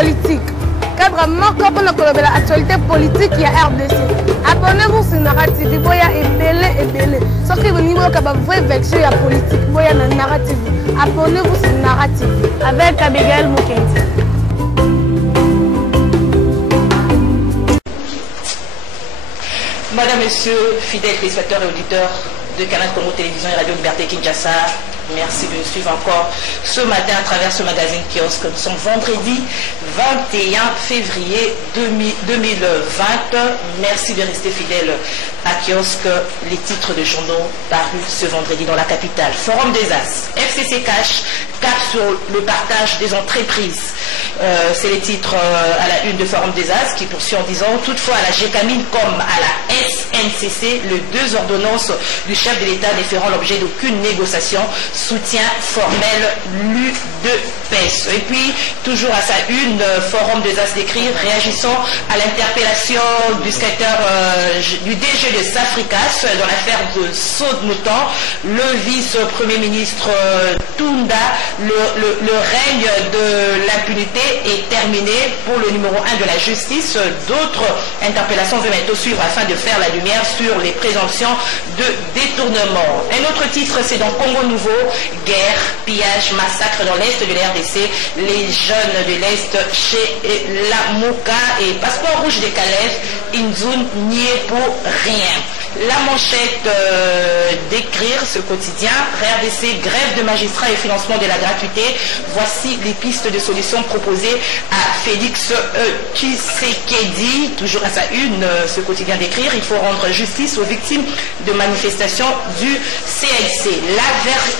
politique. Cadre moko pour l'actualité politique, il y a RDC. Abonnez-vous sur Narrative, il y a Ebele. Sauf que vous niveau que vous voyez vexer la politique, il y a Narrative. Abonnez-vous sur Narrative avec Abigail Moukenti. Madame, Monsieur, fidèles téléspectateurs et auditeurs de Canal Congo Télévision et Radio Liberté Kinshasa, merci de nous suivre encore ce matin à travers ce magazine Kiosque. Nous sommes vendredi 21 février 2020. Merci de rester fidèles à Kiosque. Les titres de journaux parus ce vendredi dans la capitale. Forum des As, FCC Cash, cap sur le partage des entreprises. C'est les titres à la une de Forum des As qui poursuit en disant toutefois à la GECAMIN comme à la SNCC, les deux ordonnances du chef de l'État ne feront l'objet d'aucune négociation, soutien formel l'UDPS. Et puis toujours à sa une, Forum des As d'écrire, réagissant à l'interpellation du secrétaire du DG de Safricas dans l'affaire de saut de mouton, le vice-premier ministre Tunda, le règne de l'impunité est terminé pour le numéro 1 de la justice. D'autres interpellations vont bientôt suivre afin de faire la lumière sur les présomptions de détournement. Un autre titre, c'est dans Congo Nouveau, guerre, pillage, massacre dans l'Est de la RDC. Les jeunes de l'Est chez la Mouka et Passeport Rouge des Calais, une zone niée pour rien. La manchette d'écrire ce quotidien, RDC, grève de magistrats et financement de la gratuité. Voici les pistes de solutions proposées à Félix Tshisekedi. Toujours à sa une, ce quotidien d'écrire, il faut rendre justice aux victimes de manifestations du CLC.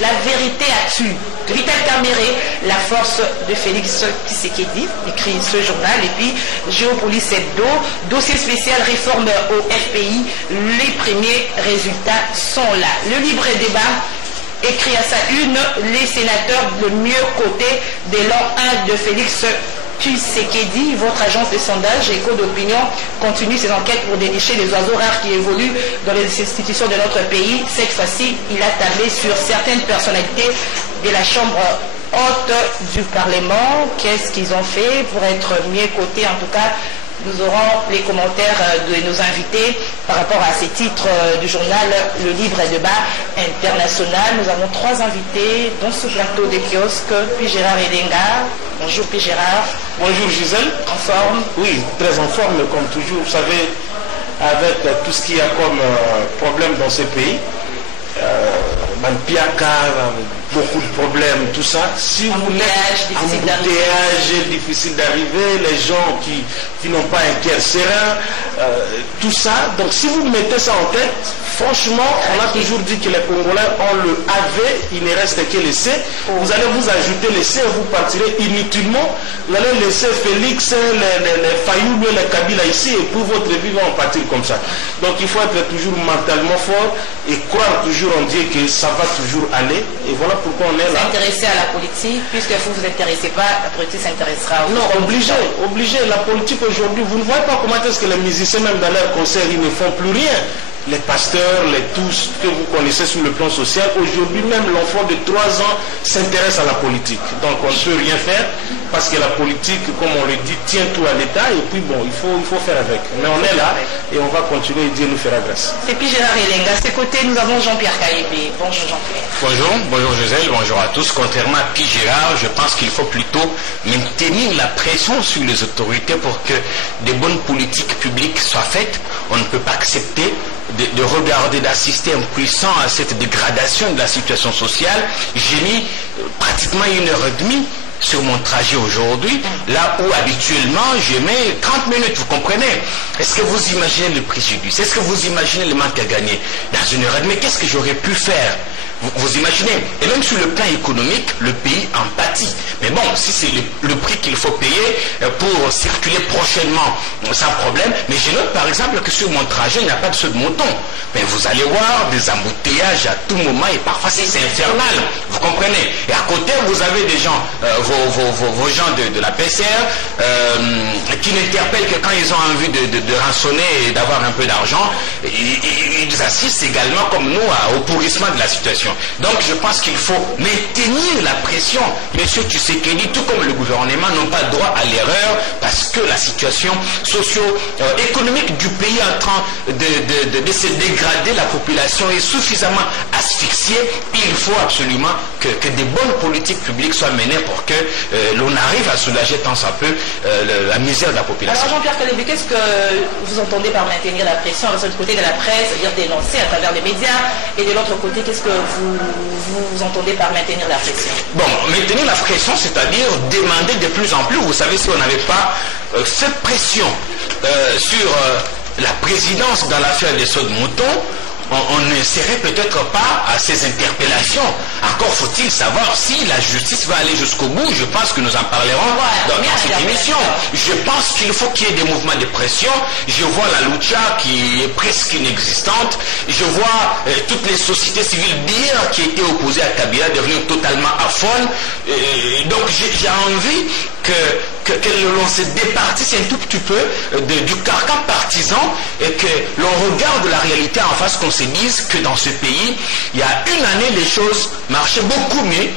La vérité a tué. Vital Kamere, la force de Félix Tshisekedi, écrit ce journal. Et puis Géopolis Hebdo, dossier spécial réforme au FPI, les premiers résultats sont là. Le libre débat écrit à sa une, les sénateurs le mieux coté de l'an 1 de Félix Tshisekedi. Votre agence de sondage Écho d'opinion continue ses enquêtes pour dénicher les oiseaux rares qui évoluent dans les institutions de notre pays. Cette fois-ci, il a tablé sur certaines personnalités de la Chambre haute du Parlement. Qu'est-ce qu'ils ont fait pour être mieux cotés? En tout cas, nous aurons les commentaires de nos invités par rapport à ces titres du journal Le Libre Débat International. Nous avons trois invités dans ce plateau de kiosque. Puis Gérard Edenga. Bonjour Puis Gérard. Bonjour Gisèle. En forme? Oui, très en forme comme toujours. Vous savez, avec tout ce qu'il y a comme problème dans ce pays, beaucoup de problèmes, tout ça. Si vous mettez embouteillage, difficile d'arriver, les gens qui n'ont pas un cœur serein, tout ça. Donc si vous mettez ça en tête, franchement, on a toujours dit que les Congolais ont le AV, il ne reste que le C. Vous allez vous ajouter le C et vous partirez inutilement. Vous allez laisser Félix, les Fayoulou et les Kabila ici et pour votre vie va en partir comme ça. Donc il faut être toujours mentalement fort et croire toujours en Dieu que ça va toujours aller. Et voilà pourquoi on est là. S'intéresser à la politique, puisque vous ne vous intéressez pas, la politique s'intéressera aux... Non, obligé. La politique aujourd'hui, vous ne voyez pas comment est-ce que les musiciens, même dans leurs concerts, ils ne font plus rien. Les pasteurs, les tous que vous connaissez sur le plan social, aujourd'hui même l'enfant de 3 ans s'intéresse à la politique. Donc on ne peut rien faire parce que la politique, comme on le dit, tient tout à l'État et puis bon, il faut faire avec. Mais on est là et on va continuer et Dieu nous fera grâce. Et puis Gérard Elenga, à ses côtés nous avons Jean-Pierre Kaïbé. Bonjour Jean-Pierre. Bonjour Gisèle, bonjour à tous. Contrairement à Pi Gérard, je pense qu'il faut plutôt maintenir la pression sur les autorités pour que des bonnes politiques publiques soient faites. On ne peut pas accepter de regarder, d'assister impuissant à cette dégradation de la situation sociale. J'ai mis pratiquement 1h30 sur mon trajet aujourd'hui, là où habituellement je mets 30 minutes, vous comprenez? Est-ce que vous imaginez le préjudice? Est-ce que vous imaginez le manque à gagner? Dans 1h30, mais qu'est-ce que j'aurais pu faire? Vous imaginez? Et même sur le plan économique, le pays en pâtit. Mais bon, si c'est le prix qu'il faut payer pour circuler prochainement, sans problème. Mais je note par exemple que sur mon trajet, il n'y a pas de saut de mouton. Mais vous allez voir des embouteillages à tout moment et parfois c'est infernal. Vous comprenez? Et à côté, vous avez des gens, vos gens de la PCR qui n'interpellent que quand ils ont envie de rançonner et d'avoir un peu d'argent. Ils assistent également comme nous au pourrissement de la situation. pression. Donc je pense qu'il faut maintenir la pression. Monsieur Tshisekedi, tout comme le gouvernement, n'ont pas droit à l'erreur parce que la situation socio-économique du pays est en train de se dégrader. La population est suffisamment asphyxiée. Il faut absolument que des bonnes politiques publiques soient menées pour que l'on arrive à soulager tant soit peu la misère de la population. Alors Jean-Pierre Kalembe, qu'est-ce que vous entendez par maintenir la pression de l'autre côté de la presse, c'est-à-dire dénoncer à travers les médias, et de l'autre côté, qu'est-ce que vous entendez par maintenir la pression? Bon, maintenir la pression, c'est-à-dire demander de plus en plus. Vous savez, si on n'avait pas cette pression sur la présidence dans l'affaire des sauts de mouton, on ne serait peut-être pas à ces interpellations. Encore faut-il savoir si la justice va aller jusqu'au bout. Je pense que nous en parlerons dans cette émission. Je pense qu'il faut qu'il y ait des mouvements de pression. Je vois la lucha qui est presque inexistante. Je vois toutes les sociétés civiles d'hier qui étaient opposées à Kabila devenir totalement aphones. Donc j'ai envie que l'on se départisse un tout petit peu du carcan partisan et que l'on regarde la réalité en face, qu'on se dise que dans ce pays, il y a une année, les choses marchaient beaucoup mieux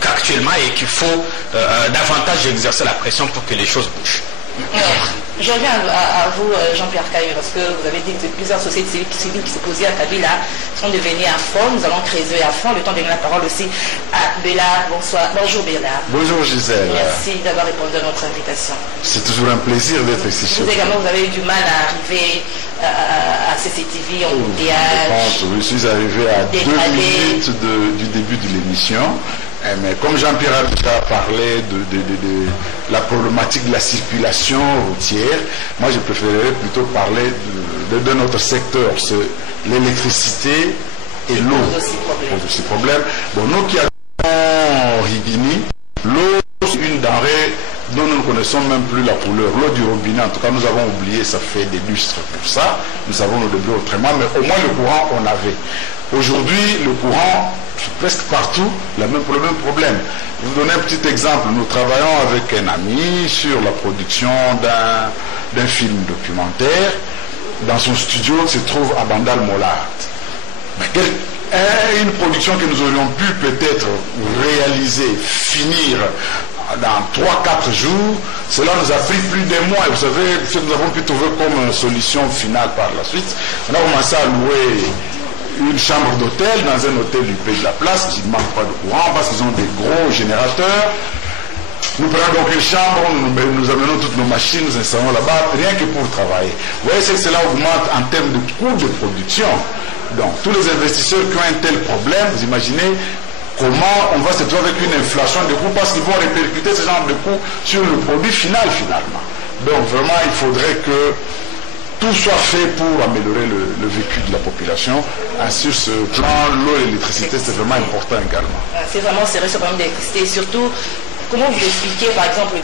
qu'actuellement et qu'il faut davantage exercer la pression pour que les choses bougent. Alors, je reviens à vous, Jean-Pierre Caillou, parce que vous avez dit que plusieurs sociétés civiles qui s'opposaient à Kabila sont devenues à fond. Nous allons creuser à fond. Le temps de donner la parole aussi à Béla. Bonsoir. Bonjour Béla. Bonjour Gisèle. Merci d'avoir répondu à notre invitation. C'est toujours un plaisir d'être ici. Vous également, vous avez eu du mal à arriver à CCTV en embouteillage. Je suis arrivé à 2 minutes du début de l'émission. Mais comme Jean-Pierre a déjà parlé de la problématique de la circulation routière, moi je préférerais plutôt parler de notre secteur, c'est l'électricité et l'eau. Pose aussi problème. Bon, nous qui avons Rigini, l'eau c'est une denrée dont nous ne connaissons même plus la couleur. L'eau du robinet, en tout cas nous avons oublié, ça fait des lustres pour ça. Nous savons nous débrouiller autrement, mais au moins le courant on avait. Aujourd'hui, le courant, presque partout, le même problème. Je vais vous donner un petit exemple. Nous travaillons avec un ami sur la production d'un film documentaire. Dans son studio qui se trouve à Bandal Mollard. Une production que nous aurions pu peut-être réaliser, finir dans 3-4 jours, cela nous a pris plus d'un mois. Et vous savez, ce que nous avons pu trouver comme solution finale par la suite, on a commencé à louer une chambre d'hôtel dans un hôtel du Pays de la Place qui ne manque pas de courant parce qu'ils ont des gros générateurs. Nous prenons donc une chambre, nous amenons toutes nos machines, nous installons là-bas, rien que pour travailler. Vous voyez, c'est que cela augmente en termes de coûts de production. Donc, tous les investisseurs qui ont un tel problème, vous imaginez comment on va se trouver avec une inflation de coûts parce qu'ils vont répercuter ce genre de coûts sur le produit final, finalement. Donc, vraiment, il faudrait que tout soit fait pour améliorer le vécu de la population. Sur ce plan, l'eau et l'électricité, c'est vraiment important également. C'est vraiment sérieux ce problème d'électricité. Surtout, comment vous expliquez, par exemple,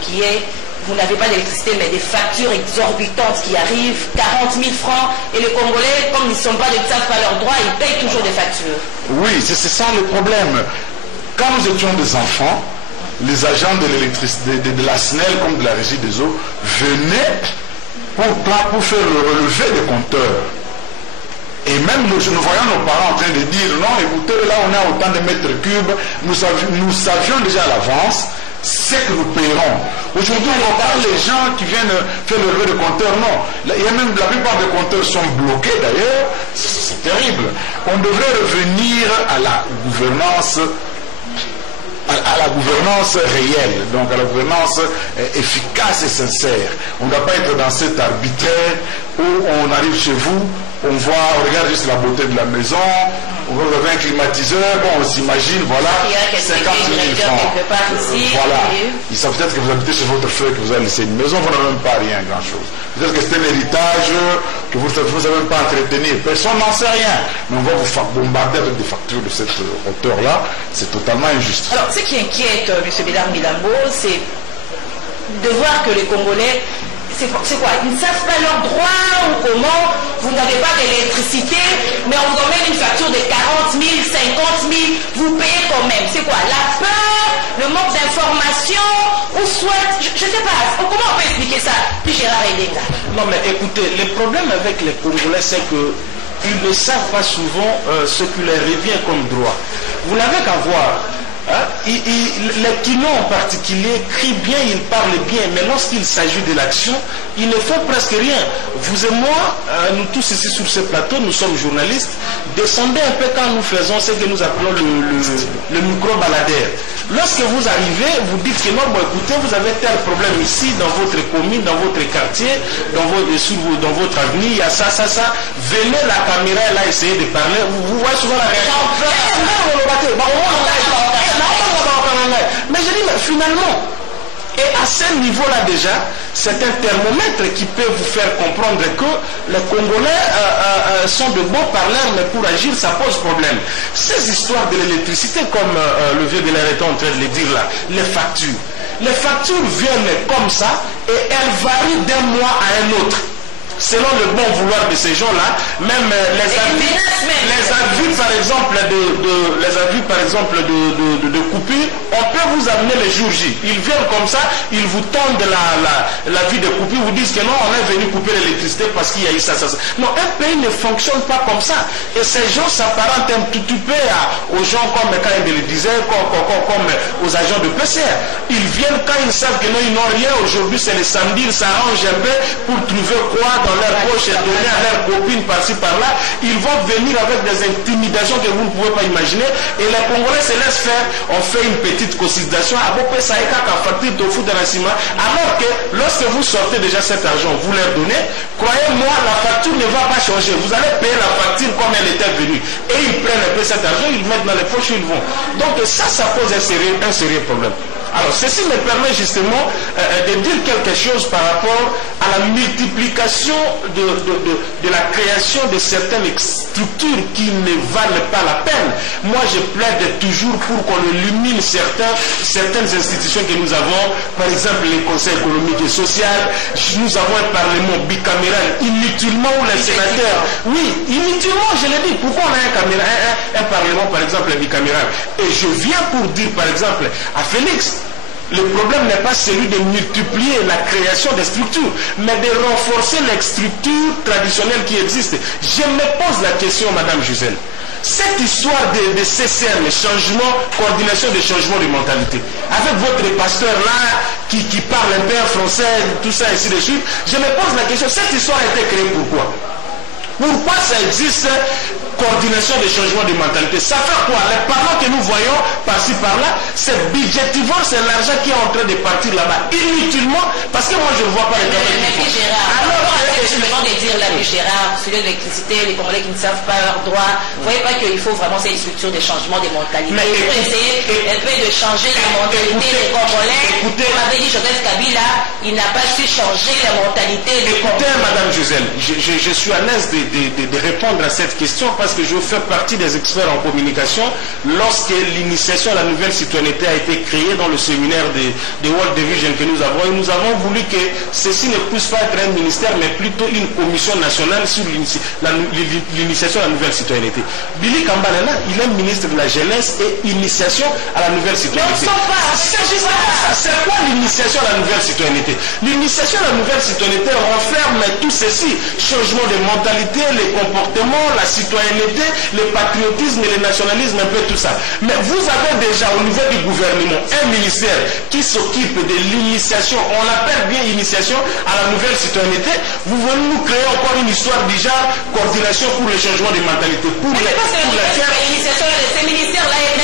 vous n'avez pas d'électricité, mais des factures exorbitantes qui arrivent, 40 000 francs, et les Congolais, comme ils ne sont pas, ils ne savent pas leurs droits, ils payent toujours des factures. Oui, c'est ça le problème. Quand nous étions des enfants, les agents de l'électricité, de la SNEL comme de la Régie des eaux, venaient pour faire le relevé des compteurs. Et même nous voyons nos parents en train de dire non, écoutez, là on a autant de mètres cubes, nous savions déjà à l'avance ce que nous payerons. Aujourd'hui, on parle des gens qui viennent faire le relevé de compteurs, non. Il y a même la plupart des compteurs sont bloqués d'ailleurs, c'est terrible. On devrait revenir à la gouvernance réelle, donc à la gouvernance efficace et sincère. On ne doit pas être dans cet arbitraire où on arrive chez vous, on regarde juste la beauté de la maison, vous avez un climatiseur, bon, on s'imagine, voilà, 50 000 francs. Voilà. Ils savent peut-être que vous habitez chez votre frère, que vous avez laissé une maison, vous n'avez même pas rien, grand-chose. Peut-être que c'est un héritage que vous ne savez même pas entretenir. Personne n'en sait rien. Mais on va vous bombarder avec des factures de cette hauteur-là. C'est totalement injuste. Alors, ce qui inquiète M. Bédard Milambo, c'est de voir que les Congolais, c'est quoi? Ils ne savent pas leurs droits ou comment? Vous n'avez pas d'électricité, mais on vous emmène une facture de 40 000, 50 000, vous payez quand même. C'est quoi? La peur, le manque d'information, ou soit, je ne sais pas, comment on peut expliquer ça, puis Gérard Elenga? Non mais écoutez, le problème avec les Congolais, c'est que ils ne savent pas souvent ce qui leur revient comme droit. Vous n'avez qu'à voir. Hein? Les Kino en particulier crient bien, ils parlent bien, mais lorsqu'il s'agit de l'action, ils ne font presque rien. Vous et moi, nous tous ici sur ce plateau, nous sommes journalistes, descendez un peu quand nous faisons ce que nous appelons le micro-baladeur. Lorsque vous arrivez, vous dites que non, bon, écoutez, vous avez tel problème ici, dans votre commune, dans votre quartier, dans votre avenue, il y a ça. Venez, la caméra est là, essayez de parler. Vous voyez souvent la réaction. Mais je dis, mais finalement, et à ce niveau-là déjà, c'est un thermomètre qui peut vous faire comprendre que les Congolais sont de bons parleurs, mais pour agir, ça pose problème. Ces histoires de l'électricité, comme le vieux de l'air est en train de le dire là, les factures viennent comme ça et elles varient d'un mois à un autre. Selon le bon vouloir de ces gens-là, même les avis par exemple de coupure, on peut vous amener les jours J. Ils viennent comme ça, ils vous tendent l'avis de coupure, vous disent que non, on est venu couper l'électricité parce qu'il y a eu ça. Non, un pays ne fonctionne pas comme ça. Et ces gens s'apparentent un tout petit peu aux gens comme quand ils le disaient, comme aux agents de PCR. Ils viennent quand ils savent que non, ils n'ont rien. Aujourd'hui, c'est le samedi, ils s'arrangent un peu pour trouver quoi dans leur poche et donner à leurs copines par-ci par-là. Ils vont venir avec des intimidations que vous ne pouvez pas imaginer et les Congolais se laissent faire. On fait une petite considération à vos ça est qu'à facture de foot de la alors que lorsque vous sortez déjà cet argent, vous leur donnez, croyez-moi, la facture ne va pas changer. Vous allez payer la facture comme elle était venue et ils prennent un peu cet argent, ils le mettent dans les poches et ils vont. Donc ça pose un sérieux problème. Alors, ceci me permet justement de dire quelque chose par rapport à la multiplication de la création de certaines structures qui ne valent pas la peine. Moi, je plaide toujours pour qu'on élimine certaines institutions que nous avons, par exemple les conseils économiques et sociaux. Nous avons un parlement bicaméral inutilement où les sénateurs... Oui, inutilement, je l'ai dit. Pourquoi on a un parlement, par exemple, bicaméral? Et je viens pour dire, par exemple, à Félix, le problème n'est pas celui de multiplier la création des structures, mais de renforcer les structures traditionnelles qui existent. Je me pose la question, Madame Gisèle. Cette histoire de CCM, coordination de changement de mentalité, avec votre pasteur là, qui parle un peu français, tout ça, ainsi de suite, je me pose la question, cette histoire a été créée pourquoi? Pourquoi ça existe, coordination de changement de mentalité? Ça fait quoi? Les parents que nous voyons par-ci par-là, c'est budgétivore, c'est l'argent qui est en train de partir là-bas inutilement, parce que moi je ne vois pas les travail. Alors, je me demande de dire là, Gérard, sur l'électricité, les Congolais qui ne savent pas leurs droits, vous ne voyez pas qu'il faut vraiment cette structure de changement de mentalité? Il faut essayer un peu de changer la mentalité des Congolais. Comme avait dit Joseph Kabila, il n'a pas su changer la mentalité des Congolais. Écoutez, Madame Gisèle, je suis à l'aise de répondre à cette question parce que je fais partie des experts en communication lorsque l'initiation à la nouvelle citoyenneté a été créée dans le séminaire de World Division que nous avons. Et nous avons voulu que ceci ne puisse pas être un ministère, mais plutôt une commission nationale sur l'initiation à la nouvelle citoyenneté. Billy Kambalana, il est ministre de la jeunesse et initiation à la nouvelle citoyenneté. C'est quoi l'initiation à la nouvelle citoyenneté? L'initiation à la nouvelle citoyenneté renferme tout ceci, changement de mentalité, les comportements, la citoyenneté, le patriotisme et le nationalisme, un peu tout ça. Mais vous avez déjà au niveau du gouvernement un ministère qui s'occupe de l'initiation, on l'appelle bien initiation à la nouvelle citoyenneté. Vous voulez nous créer encore une histoire déjà, coordination pour le changement de mentalité. Pour les l'initiation de ces ministères-là est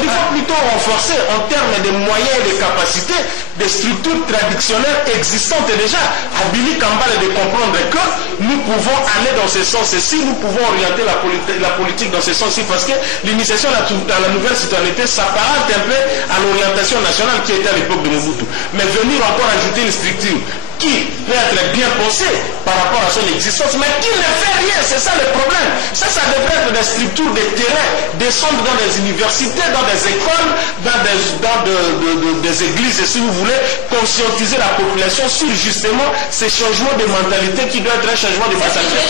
il faut plutôt renforcer en termes de moyens et de capacités des structures traditionnelles existantes déjà. À Billy Kambale de comprendre que nous pouvons aller dans ce sens-ci, nous pouvons orienter la politique dans ce sens-ci, parce que l'initiation à la nouvelle citoyenneté s'apparente un peu à l'orientation nationale qui était à l'époque de Mobutu. Mais venir encore ajouter une structure qui peut être bien pensée par rapport à son existence, mais qui ne fait rien, c'est ça le problème. Ça devrait être des structures de terrain, des centres dans des universités, dans des écoles, dans des églises, si vous voulez, conscientiser la population sur justement ces changements de mentalité qui doit être un changement de mentalité.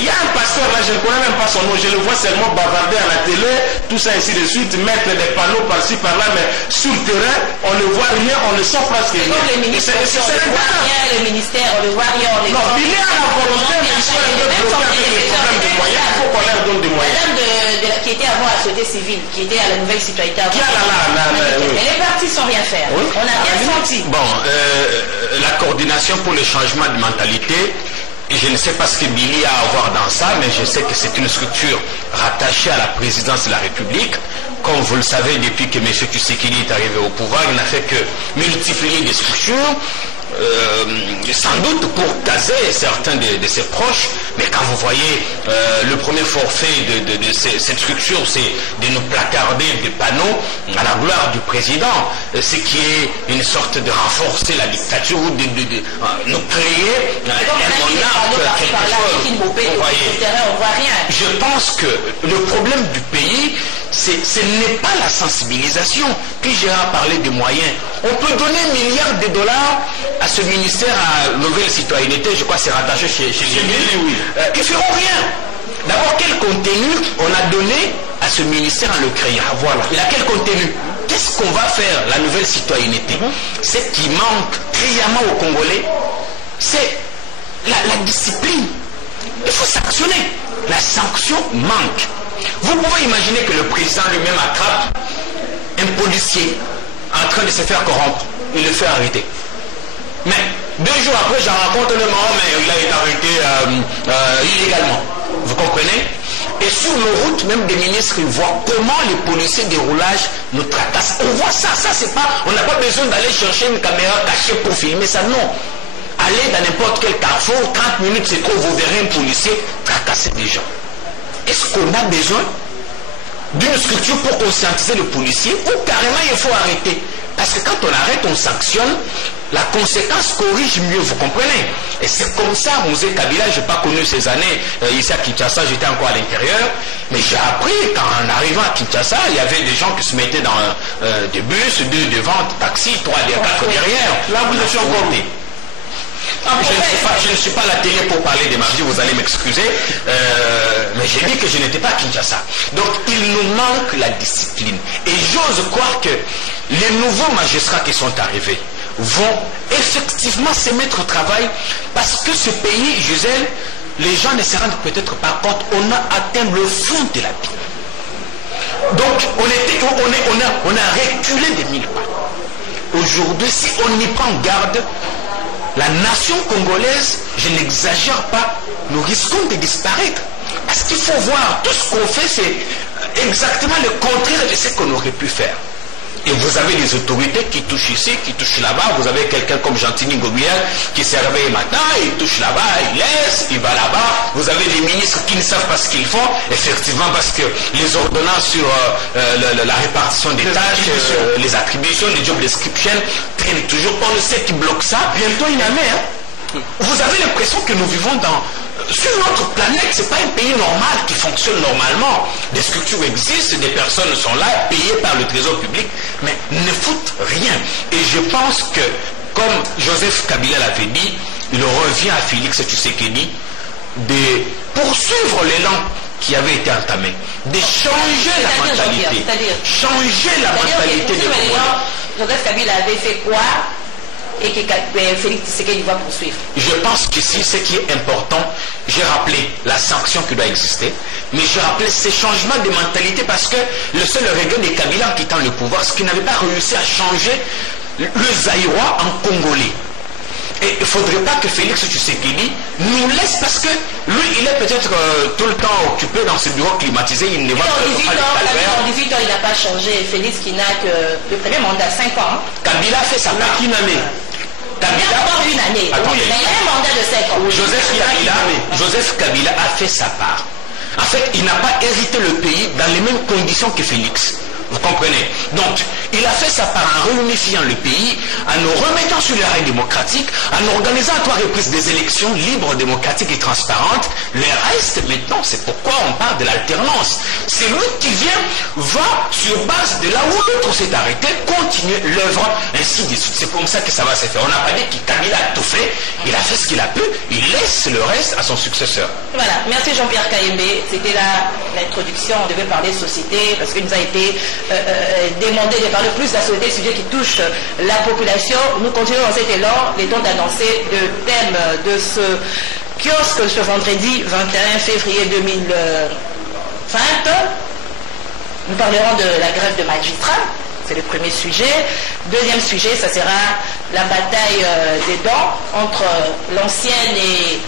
Il y a un pasteur là, je ne connais même pas son nom, je le vois seulement bavarder à la télé, tout ça ainsi de suite, mettre des panneaux par-ci par-là, mais sur le terrain, on ne voit rien, on ne sent presque rien. Les ministères, les ministères, on ne voit rien. Non, il y a la volonté, mais il faut des moyens, il faut qu'on leur donne des moyens. Madame qui était avant à la société civile, qui était à la nouvelle citoyenneté, elle est partie sans rien faire. Oui. On n'a rien senti. Bon, la coordination pour le changement de mentalité, je ne sais pas ce que Billy a à voir dans ça, mais je sais que c'est une structure rattachée à la présidence de la République. Comme vous le savez, depuis que M. Tshisekedi est arrivé au pouvoir, il n'a fait que multiplier des structures, sans doute pour caser certains de ses proches, mais quand vous voyez le premier forfait de cette structure, c'est de nous placarder des panneaux à la gloire du président, ce qui est une sorte de renforcer la dictature ou de nous créer un monarque, quelque chose. Vous voyez, je pense que le problème du pays, ce n'est pas la sensibilisation. Puis Gérard parlait des moyens. On peut donner milliards de dollars à ce ministère à nouvelle citoyenneté, je crois que c'est rattaché chez lui. Oui. Ils ne feront rien. D'abord, quel contenu on a donné à ce ministère en le créant? Voilà. Il a quel contenu? Qu'est-ce qu'on va faire, la nouvelle citoyenneté? Ce qui manque criamment aux Congolais, c'est la discipline. Il faut sanctionner. La sanction manque. Vous pouvez imaginer que le président lui-même attrape un policier en train de se faire corrompre. Il le fait arrêter. Mais 2 jours après, j'en rencontre le moment, mais il a été arrêté illégalement. Vous comprenez? Et sur nos routes, même des ministres, ils voient comment les policiers de roulage nous tracassent. On voit ça. Ça, c'est pas. On n'a pas besoin d'aller chercher une caméra cachée pour filmer ça. Non. Allez dans n'importe quel carrefour, 30 minutes, c'est trop, vous verrez un policier tracasser des gens. Est-ce qu'on a besoin d'une structure pour conscientiser le policier ou carrément il faut arrêter? Parce que quand on arrête, on sanctionne, la conséquence corrige mieux, vous comprenez? Et c'est comme ça, Mosé Kabila, je n'ai pas connu ces années ici à Kinshasa, j'étais encore à l'intérieur, mais j'ai appris qu'en arrivant à Kinshasa, il y avait des gens qui se mettaient dans des bus, 2 devant, taxi, 3 derrière, 4 derrière. Là, vous êtes encore mis. Je ne suis pas à la télé pour parler des mardis, vous allez m'excuser, mais j'ai dit que je n'étais pas à Kinshasa. Donc il nous manque la discipline. Et j'ose croire que les nouveaux magistrats qui sont arrivés vont effectivement se mettre au travail, parce que ce pays, Gisèle, les gens ne se rendent peut-être pas compte, on a atteint le fond de la vie. Donc on a reculé de 1000 pas. Aujourd'hui, si on n'y prend garde, la nation congolaise, je n'exagère pas, nous risquons de disparaître. Parce qu'il faut voir, tout ce qu'on fait, c'est exactement le contraire de ce qu'on aurait pu faire. Et vous avez les autorités qui touchent ici, qui touchent là-bas. Vous avez quelqu'un comme Gentini Gobiel qui s'est réveillé maintenant, il touche là-bas, il laisse, il va là-bas. Vous avez les ministres qui ne savent pas ce qu'ils font, effectivement, parce que les ordonnances sur la répartition des tâches, les attributions, les job descriptions traînent toujours. On ne sait qui bloque ça. Bientôt il y en a. Vous avez l'impression que nous vivons sur notre planète, ce n'est pas un pays normal qui fonctionne normalement. Des structures existent, des personnes sont là, payées par le trésor public, mais ne foutent rien. Et je pense que, comme Joseph Kabila l'avait dit, il revient à Félix Tshisekedi de poursuivre l'élan qui avait été entamé, de changer la mentalité. Changer la mentalité des Congolais. Joseph Kabila avait fait quoi et que Félix Tshisekedi va poursuivre? Je pense qu'ici, ce qui est important, j'ai rappelé la sanction qui doit exister, mais j'ai rappelé ces changements de mentalité, parce que le seul regret de Kabila en quittant le pouvoir, c'est qu'il n'avait pas réussi à changer le Zaïrois en Congolais. Et il ne faudrait pas que Félix Tshisekedi nous laisse, parce que lui, il est peut-être tout le temps occupé dans ce bureau climatisé, il ne va pas le calvaire. En 18 ans, il n'a pas changé. Félix qui n'a que le premier mandat, 5 ans. Kabila fait sa part. Une année. Kabila encore une année. Attendez. Mais il a un mandat de 5 ans. Joseph Kabila a fait sa part. En fait, il n'a pas hérité le pays dans les mêmes conditions que Félix. Vous comprenez? Donc, il a fait ça en réunifiant le pays, en nous remettant sur les rails démocratiques, en organisant à 3 reprises des élections libres, démocratiques et transparentes. Le reste, maintenant, c'est pourquoi on parle de l'alternance. C'est lui qui va, sur base de là où l'autre s'est arrêté, continuer l'œuvre, ainsi de suite. C'est comme ça que ça va se faire. On n'a pas dit que Kabila a tout fait, il a fait ce qu'il a pu, il laisse le reste à son successeur. Voilà, merci Jean-Pierre Kayembe. C'était là l'introduction, on devait parler société, parce qu'il nous a été demandé de parler plus de la société, sujet qui touche la population. Nous continuons dans cet élan, les temps d'annoncer le thème de ce kiosque ce vendredi 21 février 2020. Nous parlerons de la grève de magistrats, c'est le premier sujet. Deuxième sujet, ça sera la bataille des dents entre l'ancienne et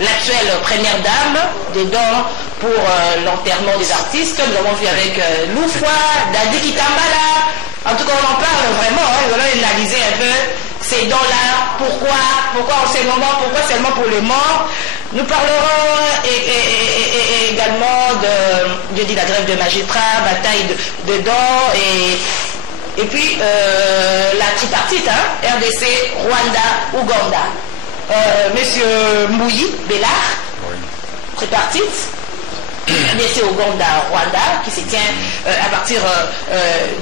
l'actuelle première dame, des dents pour l'enterrement des artistes, comme nous avons vu avec Loufoua, Dadi Kitambala. En tout cas, on en parle vraiment, on va analyser un peu ces dents-là, pourquoi en ce moment, pourquoi seulement pour les morts. Nous parlerons également de, je dis, la grève de magistrats, bataille de dents et puis la tripartite, RDC, Rwanda, Ouganda. Monsieur Mouyi Bellard, tripartite, RDC, Ouganda, Rwanda, qui se tient à partir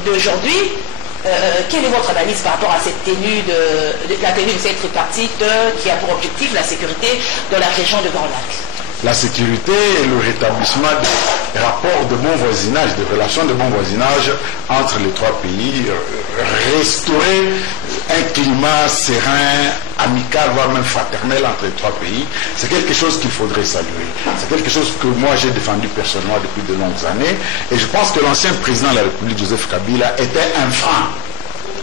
d'aujourd'hui. Quelle est votre analyse par rapport à cette tenue la tenue de cette tripartite qui a pour objectif la sécurité dans la région de Grand Lac? La sécurité et le rétablissement des rapports de bon voisinage, des relations de bon voisinage entre les 3 pays, restaurer un climat serein, amical, voire même fraternel entre les 3 pays, c'est quelque chose qu'il faudrait saluer. C'est quelque chose que moi j'ai défendu personnellement depuis de longues années, et je pense que l'ancien président de la République, Joseph Kabila, était un frein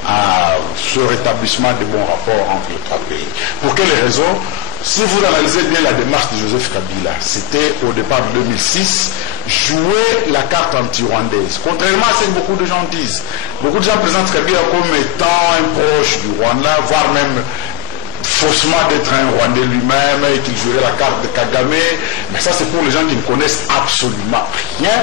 à ce rétablissement de bons rapports entre les 3 pays. Pour quelles raisons? Si vous analysez bien la démarche de Joseph Kabila, c'était au départ de 2006, jouer la carte anti-rwandaise. Contrairement à ce que beaucoup de gens disent. Beaucoup de gens présentent Kabila comme étant un proche du Rwanda, voire même faussement d'être un Rwandais lui-même et qu'il jouerait la carte de Kagame. Mais ça, c'est pour les gens qui ne connaissent absolument rien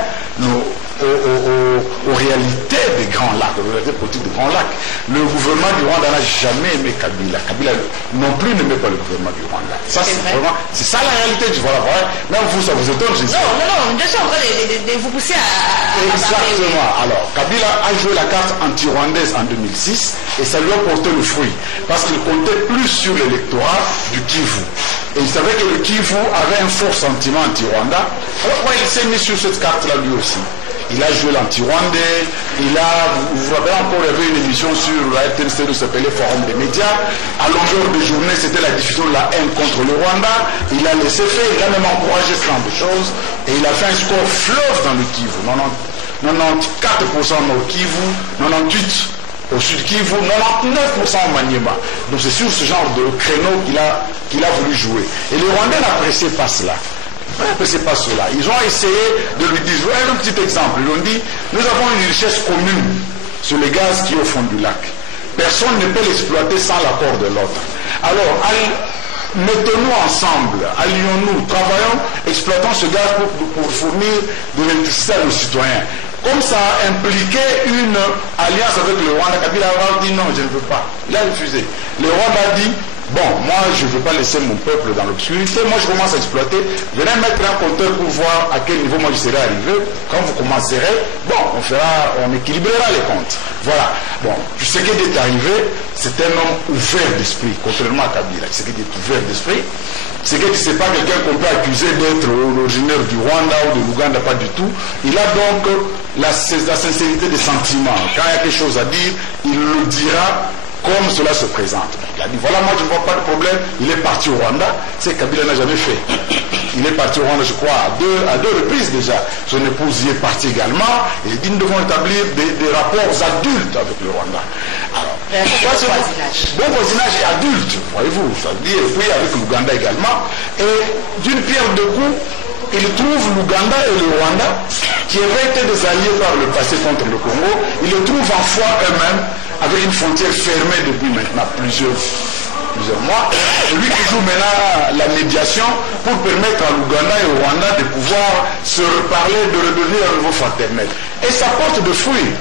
aux réalités des Grands Lacs, aux réalités politiques des Grands Lacs. Le gouvernement du Rwanda n'a jamais aimé Kabila. Kabila non plus n'aimait pas le gouvernement du Rwanda. Ça, c'est ça la réalité du Rwanda. Même vous, ça vous étonne, je sais. Non, je suis en train de vous pousser à exactement. Alors, Kabila a joué la carte anti-rwandaise en 2006 et ça lui a porté le fruit. Parce qu'il comptait plus sur l'électorat du Kivu. Et il savait que le Kivu avait un fort sentiment anti-Rwanda. Alors, il s'est mis sur cette carte-là lui aussi. Il a joué l'anti-rwandais, vous vous rappelez encore, il y avait une émission sur la RTNC qui s'appelait Forum des médias. À longueur de journée, c'était la diffusion de la haine contre le Rwanda. Il a laissé faire, il a même encouragé ce genre de choses. Et il a fait un score fleuve dans le Kivu. 94% au Kivu, 98% au Sud Kivu, 99% au Maniema. Donc c'est sur ce genre de créneau qu'il a voulu jouer. Et les Rwandais n'appréciaient pas cela. C'est pas cela. Ils ont essayé de lui dire, un petit exemple, ils ont dit, nous avons une richesse commune sur les gaz qui est au fond du lac. Personne ne peut l'exploiter sans l'accord de l'autre. Alors, mettons-nous ensemble, allions-nous, travaillons, exploitons ce gaz pour fournir de l'électricité à nos citoyens. Comme ça a impliqué une alliance avec le Rwanda, Kabila a dit non, je ne veux pas. Il a refusé. Le Rwanda a dit, bon, moi je ne veux pas laisser mon peuple dans l'obscurité, moi je commence à exploiter, venez mettre un compteur pour voir à quel niveau moi je serai arrivé. Quand vous commencerez, bon, on équilibrera les comptes. Voilà. Bon, Tshisekedi est arrivé, c'est un homme ouvert d'esprit, contrairement à Kabila. Tshisekedi est ouvert d'esprit. Tshisekedi, ce n'est pas quelqu'un qu'on peut accuser d'être originaire du Rwanda ou de l'Ouganda, pas du tout. Il a donc la sincérité des sentiments. Quand il y a quelque chose à dire, il le dira comme cela se présente. Il a dit, voilà, moi je ne vois pas de problème. Il est parti au Rwanda, c'est Kabila n'a jamais fait. Il est parti au Rwanda, je crois, à deux reprises déjà. Son épouse y est partie également. Et il dit, nous devons établir des rapports adultes avec le Rwanda. Alors, bon voisinage et adulte, voyez-vous, ça veut dire, et puis avec l'Ouganda également. Et d'une pierre deux coups, il trouve l'Ouganda et le Rwanda, qui avaient été des alliés par le passé contre le Congo, il les trouve en foi eux-mêmes, avec une frontière fermée depuis maintenant plusieurs plusieurs mois, lui qui joue maintenant la médiation pour permettre à l'Ouganda et au Rwanda de pouvoir se reparler, de redevenir un nouveau fraternel. Et ça porte de fruits.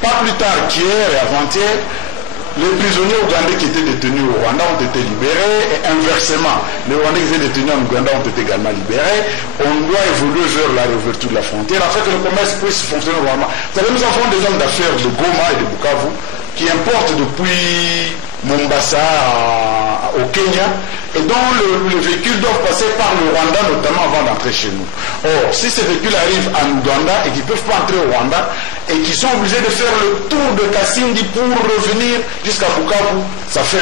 Pas plus tard qu'hier et avant-hier, les prisonniers ougandais qui étaient détenus au Rwanda ont été libérés et inversement, les Rwandais qui étaient détenus en Ouganda ont été également libérés. On doit évoluer vers la réouverture de la frontière afin que le commerce puisse fonctionner normalement. Vous savez, nous avons des hommes d'affaires de Goma et de Bukavu qui importent depuis Mombasa au Kenya et dont les véhicules doivent passer par le Rwanda notamment avant d'entrer chez nous. Or, si ces véhicules arrivent en Ouganda et qu'ils ne peuvent pas entrer au Rwanda et qu'ils sont obligés de faire le tour de Kasindi pour revenir jusqu'à Bukavu, ça fait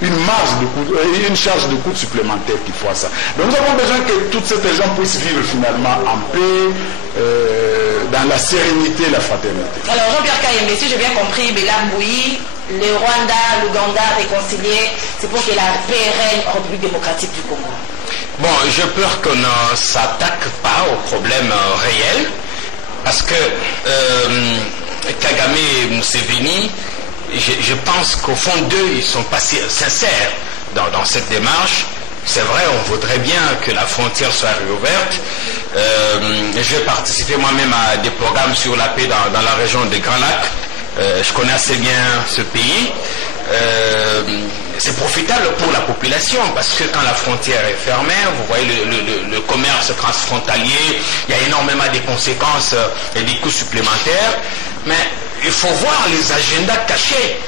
une marge de coût, une charge de coût supplémentaire qu'il faut à ça. Donc nous avons besoin que toutes ces gens puissent vivre finalement en paix, dans la sérénité et la fraternité. Alors Jean-Pierre Kayembe, si j'ai bien compris, Bélam Bouyi, le Rwanda, l'Ouganda réconciliés, c'est pour que la paix règne en République démocratique du Congo. Bon, j'ai peur qu'on ne s'attaque pas aux problèmes réels, parce que Kagame et Museveni, je pense qu'au fond d'eux, ils ne sont pas sincères dans cette démarche. C'est vrai, on voudrait bien que la frontière soit réouverte. J'ai participé moi-même à des programmes sur la paix dans la région des Grands Lacs. Je connais assez bien ce pays. C'est profitable pour la population parce que quand la frontière est fermée, vous voyez le commerce transfrontalier, il y a énormément de conséquences et des coûts supplémentaires. Mais il faut voir les agendas cachés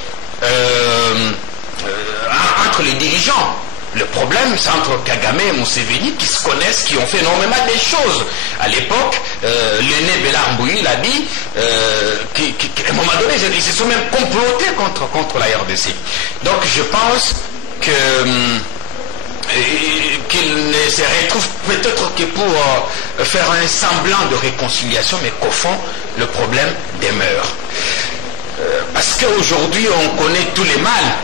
entre les dirigeants. Le problème, c'est entre Kagame et Museveni qui se connaissent, qui ont fait énormément de choses. À l'époque, l'aîné Bélam Bouyi l'a dit, qu'à un moment donné, ils se sont même complotés contre la RDC. Donc je pense qu'ils ne se retrouvent peut-être que pour faire un semblant de réconciliation, mais qu'au fond, le problème demeure. Parce qu'aujourd'hui, on connaît tous les mâles.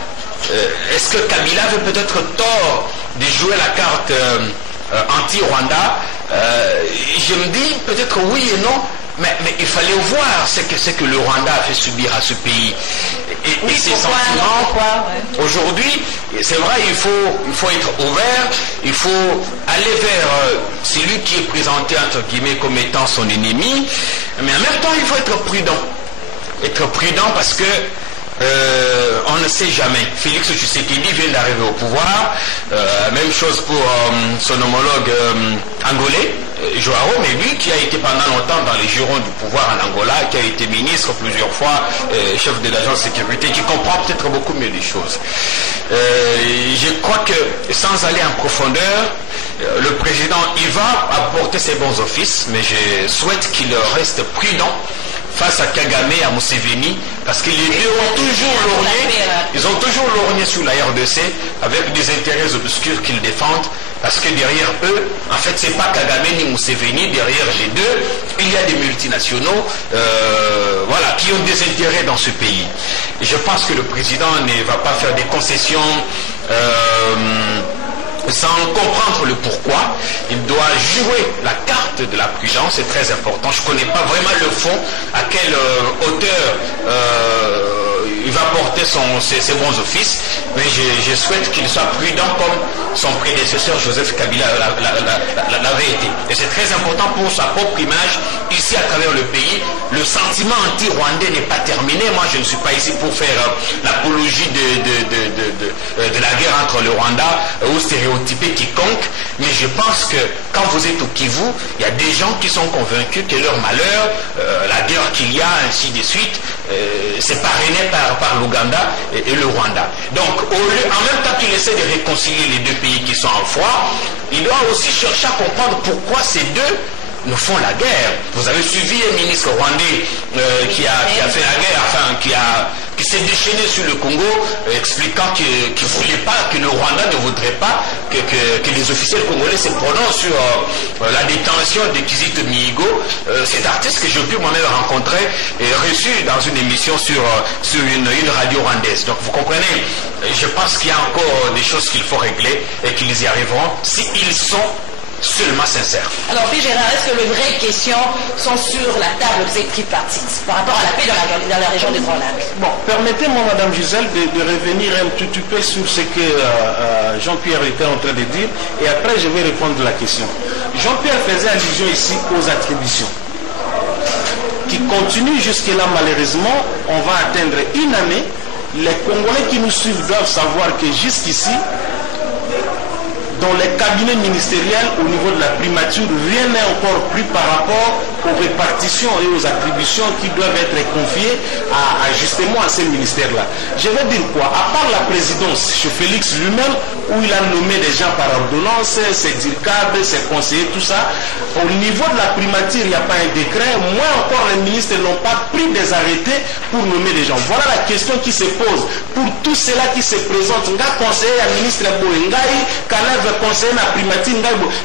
Est-ce que Kabila veut peut-être tort de jouer la carte anti-Rwanda? Je me dis peut-être oui et non, mais il fallait voir ce que le Rwanda a fait subir à ce pays. Et ces sentiments, aujourd'hui, c'est vrai, il faut être ouvert, il faut aller vers celui qui est présenté entre guillemets comme étant son ennemi, mais en même temps, il faut être prudent. Être prudent parce que on ne sait jamais. Félix Tshisekedi vient d'arriver au pouvoir. Même chose pour son homologue angolais, Joao, mais lui qui a été pendant longtemps dans les jurons du pouvoir en Angola, qui a été ministre plusieurs fois, chef de l'agence de sécurité, qui comprend peut-être beaucoup mieux les choses. Je crois que sans aller en profondeur, le président il va apporter ses bons offices, mais je souhaite qu'il reste prudent face à Kagame et à Museveni, parce que les deux ont toujours lorgné sur la RDC avec des intérêts obscurs qu'ils défendent, parce que derrière eux, en fait, c'est pas Kagame ni Museveni, derrière les deux, il y a des multinationaux qui ont des intérêts dans ce pays. Et je pense que le président ne va pas faire des concessions sans comprendre le pourquoi. Il doit jouer la carte de la prudence, c'est très important. Je ne connais pas vraiment le fond, à quelle hauteur il va porter ses bons offices, mais je souhaite qu'il soit prudent comme son prédécesseur Joseph Kabila l'avait été. Et c'est très important pour sa propre image ici à travers le pays. Le sentiment anti-rwandais n'est pas terminé. Moi, je ne suis pas ici pour faire l'apologie de la guerre entre le Rwanda ou stéréotyper quiconque, mais je pense que quand vous êtes au Kivu, il y a des gens qui sont convaincus que leur malheur, la guerre qu'il y a, ainsi de suite, c'est parrainé par l'Ouganda et le Rwanda. Donc, en même temps qu'il essaie de réconcilier les deux pays qui sont en froid, il doit aussi chercher à comprendre pourquoi ces deux nous font la guerre. Vous avez suivi un ministre rwandais qui a fait la guerre, qui s'est déchaîné sur le Congo, expliquant qu'il ne voulait pas, que le Rwanda ne voudrait pas que les officiels congolais se prononcent sur la détention de Kizito Mihigo, cet artiste que j'ai pu moi-même rencontrer et reçu dans une émission sur une radio rwandaise. Donc vous comprenez, je pense qu'il y a encore des choses qu'il faut régler et qu'ils y arriveront s'ils sont seulement sincère. Alors, puis Gérard, est-ce que les vraies questions sont sur la table des tripartites par rapport à la paix dans la région des Grands Lacs? Bon, permettez-moi, Madame Gisèle, de revenir un tout petit peu sur ce que Jean-Pierre était en train de dire, et après je vais répondre à la question. Jean-Pierre faisait allusion ici aux attributions, qui continuent jusque-là. Malheureusement, on va atteindre une année. Les Congolais qui nous suivent doivent savoir que jusqu'ici, dans les cabinets ministériels, au niveau de la primature, rien n'est encore pris par rapport aux répartitions et aux attributions qui doivent être confiées justement à ces ministères-là. Je vais dire quoi? À part la présidence chez Félix lui-même, où il a nommé des gens par ordonnance, ses DIRCAB, ses conseillers, tout ça, au niveau de la primature, il n'y a pas un décret. Moins encore, les ministres n'ont pas pris des arrêtés pour nommer des gens. Voilà la question qui se pose pour tous ceux-là qui se présentent. Nga conseiller à ministre Boengai, Kanave conseiller à primature,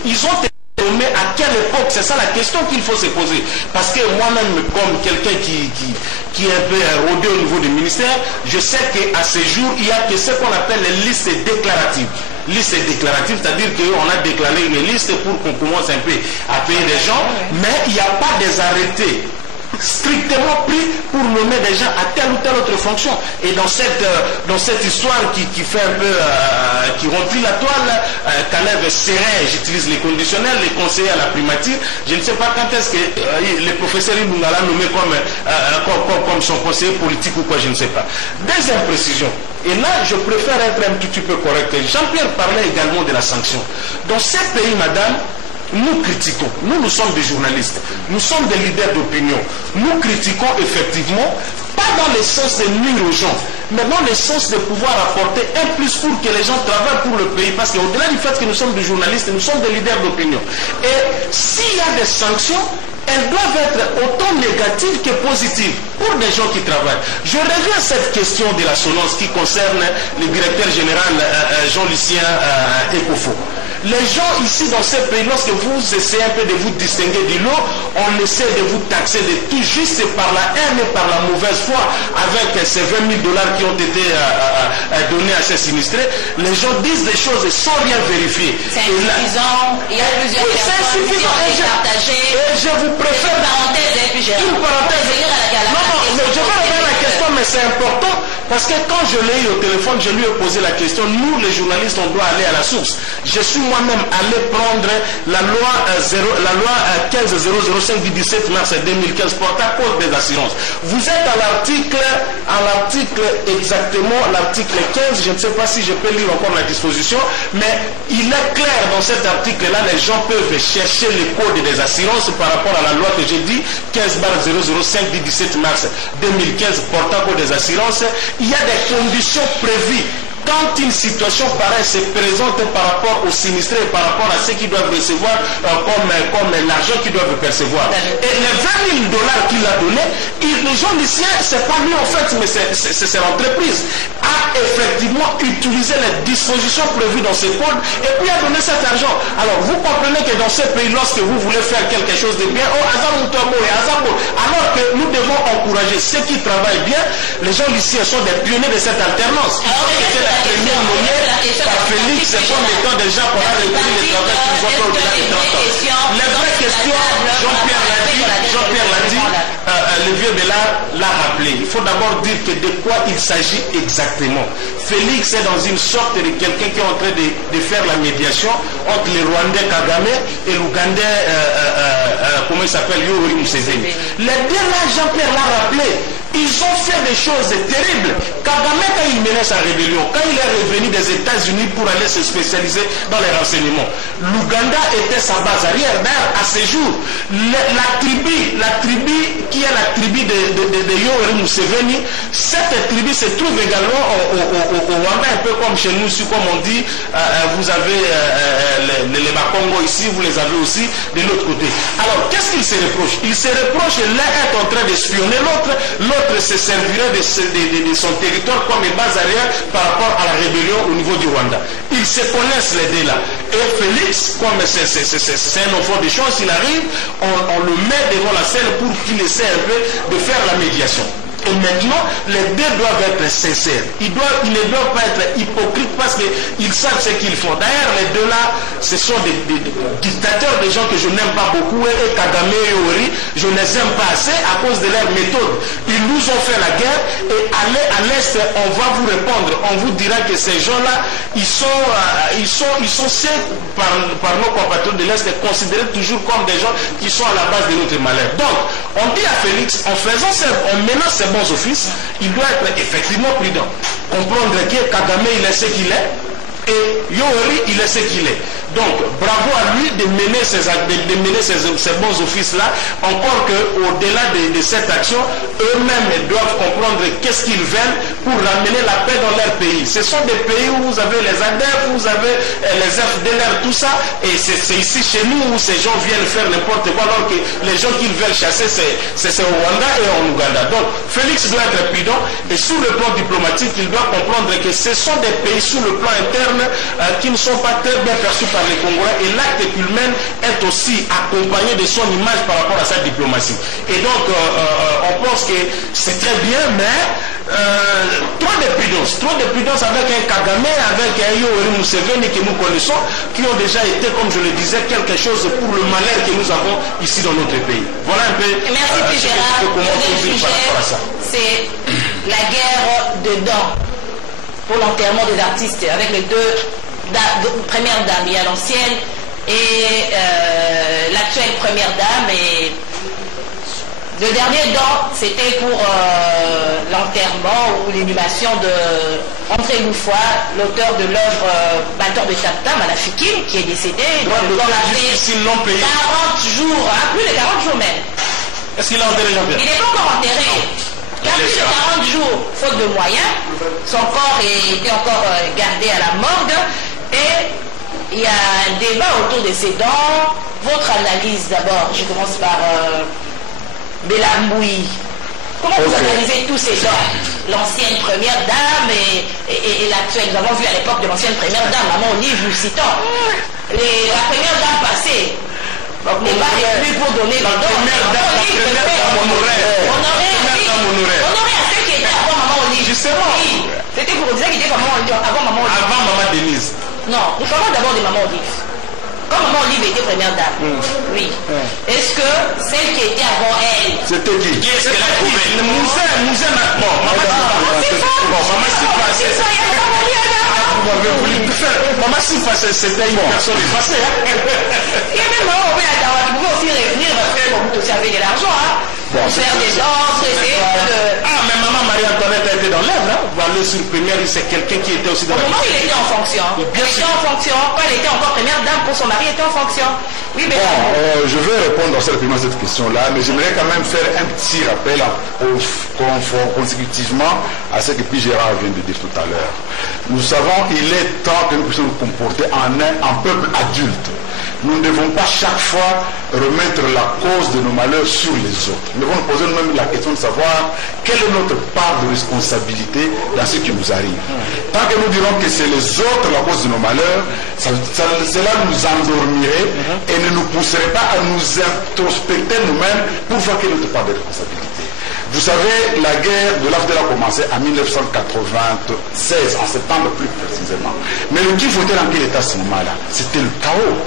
ils ont été nommés à quelle époque? C'est ça la question qu'il faut se poser. Parce que moi-même, comme quelqu'un qui est un peu rodé au niveau du ministère, je sais qu'à ce jour, il y a que ce qu'on appelle les listes déclaratives. Liste déclarative, c'est-à-dire qu'on a déclaré une liste pour qu'on commence un peu à payer des gens, mais il n'y a pas des arrêtés strictement pris pour nommer des gens à telle ou telle autre fonction. Et dans cette histoire qui fait un peu qui remplit la toile, Caleb Serein, j'utilise les conditionnels, les conseillers à la primature, je ne sais pas quand est-ce que le professeur Ibunga l'a nommé comme son conseiller politique ou quoi, je ne sais pas. Deuxième précision, et là je préfère être un tout petit peu correct. Jean-Pierre parlait également de la sanction. Dans ce pays, madame, nous critiquons, nous sommes des journalistes, nous sommes des leaders d'opinion, nous critiquons effectivement, pas dans le sens de nuire aux gens, mais dans le sens de pouvoir apporter un plus pour que les gens travaillent pour le pays, parce qu'au-delà du fait que nous sommes des journalistes, nous sommes des leaders d'opinion. Et s'il y a des sanctions, elles doivent être autant négatives que positives pour des gens qui travaillent. Je reviens à cette question de la SONAS qui concerne le directeur général Jean-Lucien Ekofo. Les gens ici dans ce pays, lorsque vous essayez un peu de vous distinguer du lot, on essaie de vous taxer de tout juste par la haine et par la mauvaise foi avec ces 20 000 $ qui ont été donnés à ces sinistrés. Les gens disent des choses sans rien vérifier. C'est insuffisant, il y a plusieurs personnes qui ont été partagées. Et je vous préfère... Une parenthèse, et puis une parenthèse. Non, je vais revenir à la question, mais c'est important, parce que quand je l'ai eu au téléphone, je lui ai posé la question. Nous, les journalistes, on doit aller à la source. Je suis moi-même allé prendre la loi 15005 du 17 mars 2015 portant code des assurances. Vous êtes à l'article exactement, l'article 15, je ne sais pas si je peux lire encore la disposition, mais il est clair dans cet article-là, les gens peuvent chercher le code des assurances par rapport à la loi que j'ai dit, 15/005 du 17 mars 2015 portant code des assurances. Il y a des conditions prévues. Quand une situation pareille se présente par rapport aux sinistrés, par rapport à ceux qui doivent recevoir comme l'argent qu'ils doivent percevoir. Et les 20 000 $ qu'il a donné, les gens lycéens, c'est pas lui en fait, mais c'est l'entreprise, a effectivement utilisé les dispositions prévues dans ce code et puis a donné cet argent. Alors vous comprenez que dans ce pays, lorsque vous voulez faire quelque chose de bien, alors que nous devons encourager ceux qui travaillent bien, les gens lycéens sont des pionniers de cette alternance. La première nommée par Félix, c'est comme étant des gens qu'on a repris les travaux qui nous ont fait au-delà de 30 ans. Les vraies questions, Jean-Pierre l'a dit, le vieux Bellard l'a rappelé. Il faut d'abord dire que de quoi il s'agit exactement. Félix est dans une sorte de quelqu'un qui est en train de faire la médiation entre les Rwandais Kagame et l'Ougandais, comment il s'appelle, Yoweri Museveni. Les deux là, Jean-Pierre l'a rappelé. Ils ont fait des choses terribles. Kagame, quand il menait sa rébellion, quand il est revenu des États-Unis pour aller se spécialiser dans les renseignements, l'Ouganda était sa base arrière. D'ailleurs, à ce jour, la tribu qui est la tribu de Yoweri Museveni, cette tribu se trouve également au Rwanda, un peu comme chez nous, comme on dit, vous avez les Bakongo ici, vous les avez aussi de l'autre côté. Alors, qu'est-ce qu'ils se reprochent? Ils se reprochent l'un est en train d'espionner l'autre se servirait de son territoire comme une base arrière par rapport à la rébellion au niveau du Rwanda. Ils se connaissent les deux là. Et Félix, comme c'est un enfant des choses, il arrive, on le met devant la scène pour qu'il essaie un peu de faire la médiation. Et maintenant, les deux doivent être sincères. Ils ne doivent pas être hypocrites parce qu'ils savent ce qu'ils font. D'ailleurs, les deux là, ce sont des dictateurs, des gens que je n'aime pas beaucoup. Et Kagame et Yoweri, je ne les aime pas assez à cause de leur méthode. Ils nous ont fait la guerre et allez à l'Est, on va vous répondre. On vous dira que ces gens-là, ils sont par nos compatriotes de l'Est considérés toujours comme des gens qui sont à la base de notre malheur. Donc, on dit à Félix, en menant ses bons offices, il doit être effectivement prudent. Comprendre que Kagame, il est ce qu'il est, et Yoweri, il est ce qu'il est. Donc, bravo à lui de mener ces bons offices-là, encore qu'au-delà de cette action, eux-mêmes doivent comprendre qu'est-ce qu'ils veulent pour ramener la paix dans leur pays. Ce sont des pays où vous avez les ADF, vous avez les FDLR, tout ça, et c'est ici chez nous où ces gens viennent faire n'importe quoi, alors que les gens qu'ils veulent chasser, c'est au Rwanda et en Ouganda. Donc, Félix doit être prudent, et sur le plan diplomatique, il doit comprendre que ce sont des pays sur le plan interne qui ne sont pas très bien perçus par les Congolais, et l'acte qu'il mène est aussi accompagné de son image par rapport à sa diplomatie. Et donc, on pense que c'est très bien, mais trop de prudence avec un Kagame, avec un Yoweri Museveni que nous connaissons, qui ont déjà été, comme je le disais, quelque chose pour le malheur que nous avons ici dans notre pays. Voilà un peu. Merci Gérard. Le sujet, c'est la guerre dedans pour l'enterrement des artistes avec les deux premières dames. Il y a l'ancienne et l'actuelle première dame. Et le dernier don, c'était pour l'enterrement ou l'inhumation de André Loufoua, l'auteur de l'œuvre Batteur de Tam-Tam à la Fikim, qui est décédé. Donc, on a fait 40 jours, plus de 40 jours même. Est-ce qu'il a enterré Jean-Pierre? Il n'est pas encore enterré. Il y a plus de 40 jours, faute de moyens. Son corps était encore gardé à la morgue. Et il y a un débat autour de ces dents. Votre analyse d'abord, je commence par Belamboui. Comment vous analysez tous ces dents? L'ancienne première dame et l'actuelle. Nous avons vu à l'époque de l'ancienne première dame, Maman Olive, nous citons. La première dame passée n'est pas plus pour donner les dents. Honoré à celle qui était avant Maman Olive. Justement. Oui. C'était pour dire qu'il était avant Maman Olive. Avant Maman Denise. Non, nous parlons d'abord de Maman Olive. Comme Maman Olive était première dame. Oui. Est-ce que celle qui était avant elle... C'était qui? Qui est-ce qu'elle a trouvé? Mouzin maintenant. Maman Sifa, c'était une personne effacée. Il y a même Maman Olive qui pouvait aussi revenir parce que vous aussi avec de l'argent. Pour faire des danses, mais Maman Marie-Antoinette a été dans l'œuvre, hein? Vous allez sur première, c'est quelqu'un qui était aussi dans la... Au moment où il était en fonction. Il était en fonction. Quand elle était encore première dame, pour son mari, était en fonction. Oui, mais... Bon, je vais répondre absolument à cette question-là, mais j'aimerais quand même faire un petit rappel consécutivement à ce que P. Gérard vient de dire tout à l'heure. Nous savons qu'il est temps que nous puissions nous comporter en un peuple adulte. Nous ne devons pas chaque fois remettre la cause de nos malheurs sur les autres. Nous devons nous poser nous-mêmes la question de savoir quelle est notre part de responsabilité dans ce qui nous arrive. Tant que nous dirons que c'est les autres la cause de nos malheurs, cela nous endormirait et ne nous pousserait pas à nous introspecter nous-mêmes pour voir quelle est notre part de responsabilité. Vous savez, la guerre de l'AFDEL a commencé en 1996, en septembre plus précisément. Mais le Kivu était dans quel état à ce moment-là? C'était le chaos.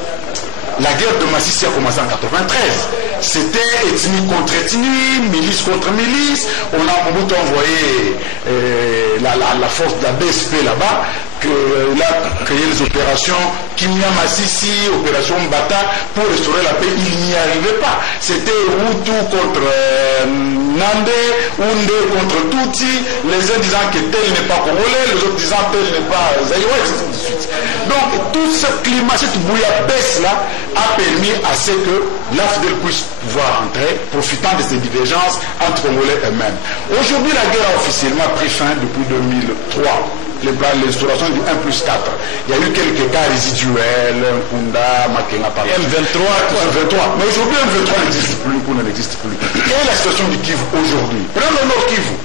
La guerre de Massissi a commencé en 1993. C'était ethnie contre ethnie, milice contre milice. On a envoyé la force de la BSP là-bas, il a créé les opérations Kimia Massissi, opération Mbata, pour restaurer la paix. Il n'y arrivait pas. C'était Hutu contre Nandé, Oundé contre Tutsi, les uns disant que tel n'est pas congolais, les autres disant tel n'est pas zaïrois, et ainsi de suite. Donc tout ce climat, cette bouillabaisse-là, a permis à ce que l'AFDEL puisse pouvoir entrer, profitant de ces divergences entre Congolais eux-mêmes. Aujourd'hui, la guerre a officiellement pris fin depuis 2003. L'instauration du 1+4. Il y a eu quelques cas résiduels, Kunda, Makenga, par exemple. M23. Mais aujourd'hui, M23 n'existe plus, Kunda n'existe plus. Quelle est la situation du Kivu aujourd'hui? Prenons le Nord Kivu.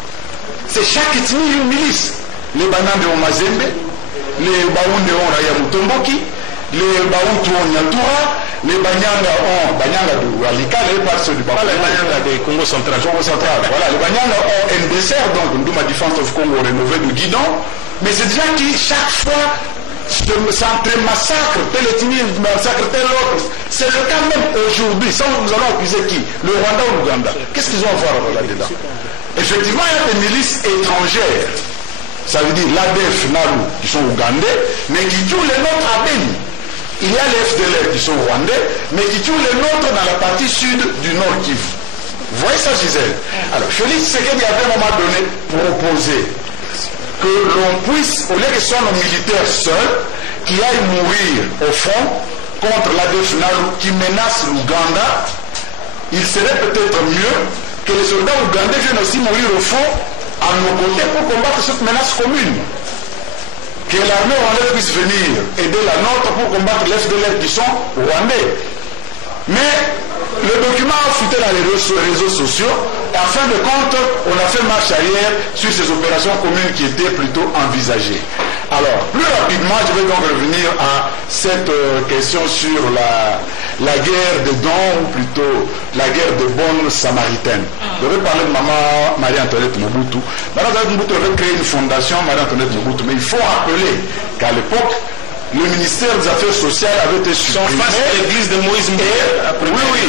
C'est chaque ethnie une milice. Les Banans de Omazembe, les Baoun de Onraya Mutomboki, les Baoutou ont Nyatura, les Banyanga ont Banyanga de Walikale, pas ceux du Bapou. Les Banyanga de Congo central. Voilà, les Banyanga ont NDCR, donc Ndouma Defense of Congo rénové de guidon. Mais c'est déjà qui, chaque fois, s'entre-massacre, tel ethnie, massacre, tel autre. C'est le cas même aujourd'hui. Ça, nous allons accuser qui? Le Rwanda ou l'Ouganda? Qu'est-ce qu'ils ont à voir là-dedans? Effectivement, il y a des milices étrangères. Ça veut dire l'ADF, Nalu, qui sont ougandais, mais qui tuent les nôtres à Beni. Il y a les FDLR qui sont rwandais, mais qui tuent les nôtres dans la partie sud du Nord Kivu. Vous voyez ça, Gisèle? Alors, Félix Tshisekedi avait à un moment donné proposé que l'on puisse, au lieu que ce soit nos militaires seuls, qui aillent mourir au fond contre l'ADF Nalu qui menace l'Ouganda, il serait peut-être mieux que les soldats ougandais viennent aussi mourir au fond à nos côtés pour combattre cette menace commune. Que l'armée rwandaise puisse venir aider la nôtre pour combattre les FDLR qui sont rwandais. Mais le document a fuité dans les réseaux sociaux et en fin de compte, on a fait marche arrière sur ces opérations communes qui étaient plutôt envisagées. Alors, plus rapidement, je vais donc revenir à cette question sur la guerre des dons, ou plutôt la guerre des bonnes samaritaines. Je vais parler de maman Marie-Antoinette Mobutu. Marie-Antoinette Mobutu avait créé une fondation, Marie-Antoinette Mobutu, mais il faut rappeler qu'à l'époque, le ministère des Affaires sociales avait été supprimé. Face à l'église de Moïse Mbouya. Oui.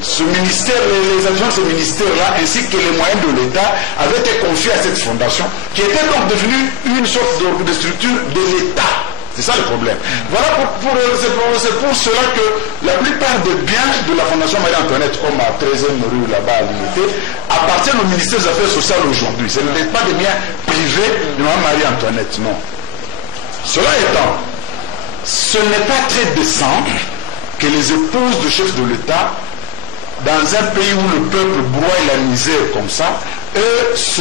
Ce ministère, les agents de ce ministère-là, ainsi que les moyens de l'État, avaient été confiés à cette fondation, qui était donc devenue une sorte de structure de l'État. C'est ça le problème. Voilà c'est pour cela que la plupart des biens de la Fondation Marie-Antoinette, comme à 13e rue là-bas à l'unité, appartiennent au ministère des Affaires sociales aujourd'hui. Ce n'est pas des biens privés de Mme Marie-Antoinette, non. Cela étant, ce n'est pas très décent que les épouses de chefs de l'État, dans un pays où le peuple broie la misère comme ça, eux se